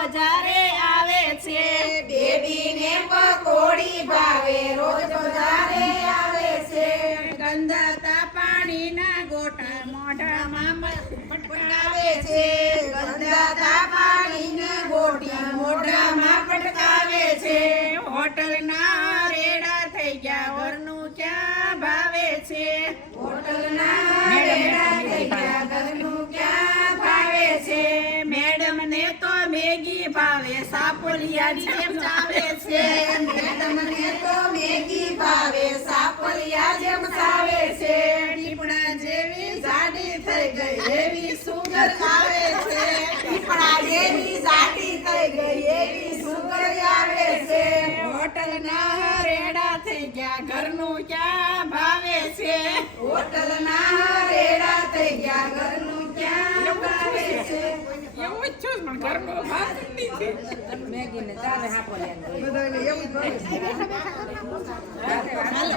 બજારે આવે છે બેબીને પકોડી ભાવે રોજ બજારે આવે છે ગંધાતા પાણીના ગોટા મોઢામાં પટકાવે છે ગંધાતા પાણીની ગોટી મોઢામાં પટકાવે છે હોટલના રેડા થઈ ગયા ઘરનું ક્યાં ભાવે છે હોટલના રેડા થઈ ગયા ઘરનું ક્યાં ભાવે છે મેડમ ને તો મેગી ભાવે સાપોલિયા જેમ ચાવે છે મેડમને તો મેગી ભાવે સાપલિયા જેમ સાવે છે ટીપણા જેવી જાડી થઈ ગઈ એવી સુગર આવે છે પીપળા જેવી જાડી થઈ ગઈ એવી સુગર આવે છે હોટલના રેડા થઈ ગયા ઘરનું ક્યાં ભાવે છે હોટલના રેડા થઈ ગયા ઘરનું ક્યાં ભાવે છે એવું જ છું પણ ઘરનું ભાવતું નથી બધાને એવું જ ભાવે છે